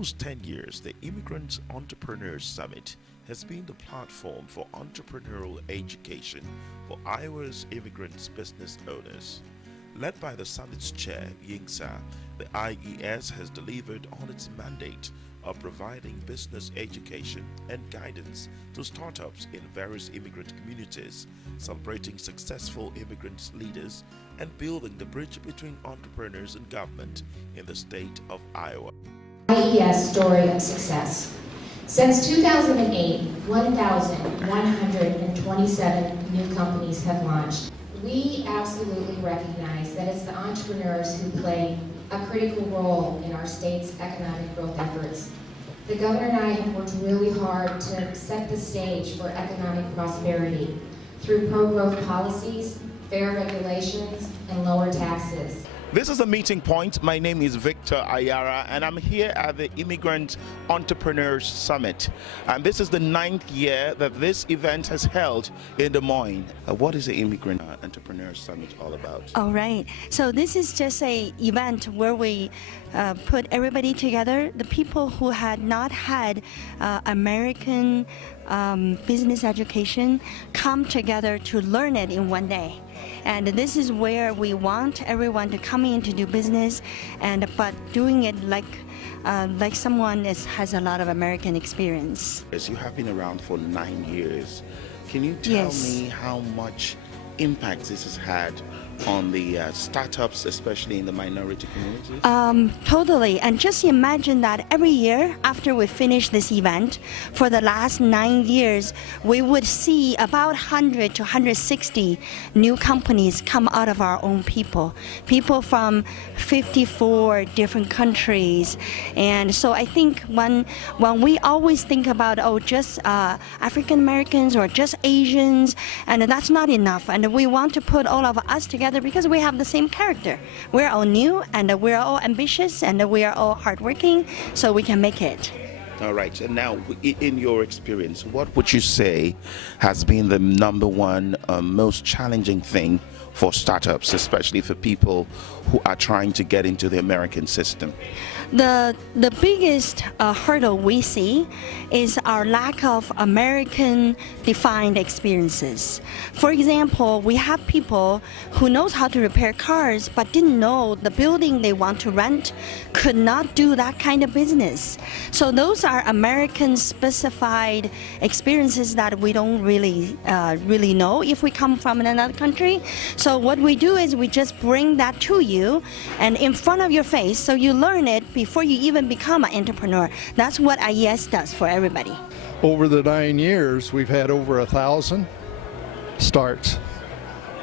almost 10 years, the Immigrants Entrepreneurs Summit has been the platform for entrepreneurial education for Iowa's immigrants business owners. Led by the summit's chair, Yingsa, the IES has delivered on its mandate of providing business education and guidance to startups in various immigrant communities, celebrating successful immigrant leaders and building the bridge between entrepreneurs and government in the state of Iowa. IES Story of Success. Since 2008, 1,127 new companies have launched. We absolutely recognize that it's the entrepreneurs who play a critical role in our state's economic growth efforts. The governor and I have worked really hard to set the stage for economic prosperity through pro-growth policies, fair regulations, and lower taxes. This is a meeting point. My name is Victor Ayara, and I'm here at the Immigrant Entrepreneurs Summit. And this is the 9th year that this event has held in Des Moines. What is the Immigrant Entrepreneurs Summit all about? All right. So this is just an event where we put everybody together, the people who had not had American business education come together to learn it in one day. And this is where we want everyone to come in to do business, but doing it like someone has a lot of American experience. As you have been around for 9 years, can you tell me how much impact this has had on the startups, especially in the minority communities? Totally. And just imagine that every year after we finish this event, for the last 9 years, we would see about 100 to 160 new companies come out of our own people from 54 different countries. And so I think when we always think about, just African Americans or just Asians, and that's not enough. And we want to put all of us together because we have the same character. We're all new, and we're all ambitious, and we are all hardworking, so we can make it. All right. And now, in your experience, what would you say has been the number one most challenging thing for startups, especially for people who are trying to get into the American system? The biggest hurdle we see is our lack of American defined experiences. For example, we have people who knows how to repair cars but didn't know the building they want to rent could not do that kind of business. So those are American specified experiences that we don't really know if we come from another country. So what we do is we just bring that to you and in front of your face so you learn it before you even become an entrepreneur. That's what IES does for everybody. Over the 9 years, we've had over 1,000 starts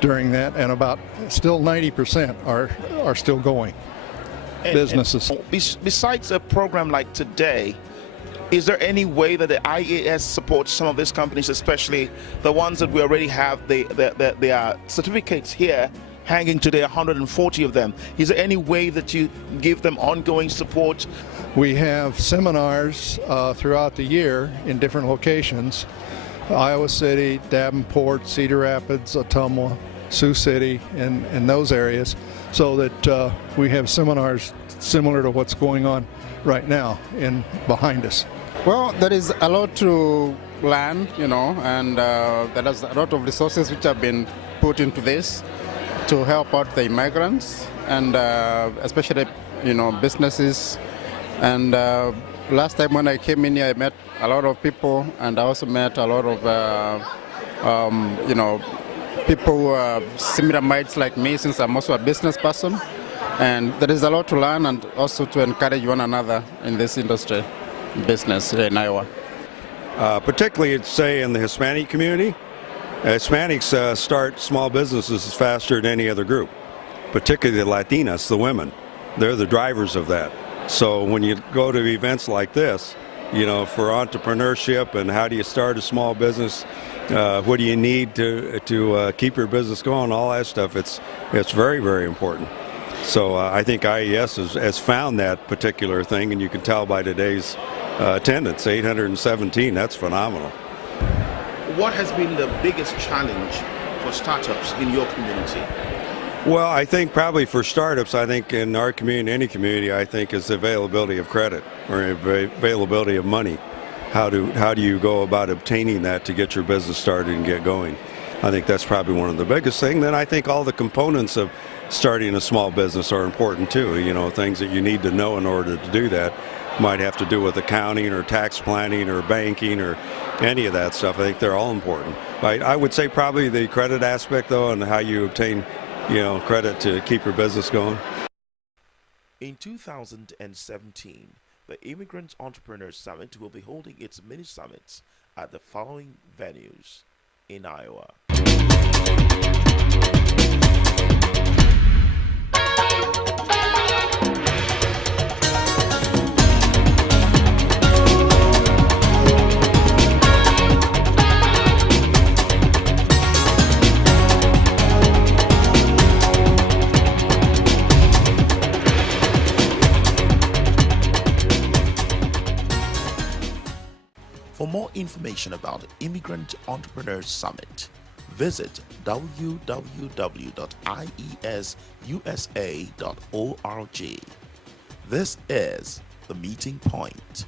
during that, and about still 90% are still going businesses. And besides a program like today, is there any way that the IAS supports some of these companies, especially the ones that we already have their certificates here hanging today, 140 of them? Is there any way that you give them ongoing support? We have seminars throughout the year in different locations: Iowa City, Davenport, Cedar Rapids, Ottumwa, Sioux City, and those areas, so that we have seminars similar to what's going on right now behind us. Well, there is a lot to learn, and there is a lot of resources which have been put into this to help out the immigrants and especially, businesses. And last time when I came in here, I met a lot of people, and I also met a lot of, people who are similar minds like me, since I'm also a business person. And there is a lot to learn and also to encourage one another in this industry, business in Iowa. Particularly, say, in the Hispanic community. Hispanics start small businesses faster than any other group, particularly the Latinas, the women. They're the drivers of that. So when you go to events like this, for entrepreneurship and how do you start a small business, what do you need to keep your business going, all that stuff, it's very, very important. So I think IES has found that particular thing, and you can tell by today's attendance, 817, that's phenomenal. What has been the biggest challenge for startups in your community? Well, I think probably for startups, I think in our community, any community, I think is the availability of credit or availability of money. How do you go about obtaining that to get your business started and get going? I think that's probably one of the biggest things. Then I think all the components of starting a small business are important too. You know, things that you need to know in order to do that might have to do with accounting or tax planning or banking or any of that stuff. I think they're all important. I would say probably the credit aspect though, and how you obtain, credit to keep your business going. In 2017, the Immigrants Entrepreneurs Summit will be holding its mini summits at the following venues in Iowa. For more information about the Immigrant Entrepreneurs Summit, visit www.iesusa.org. This is The Meeting Point.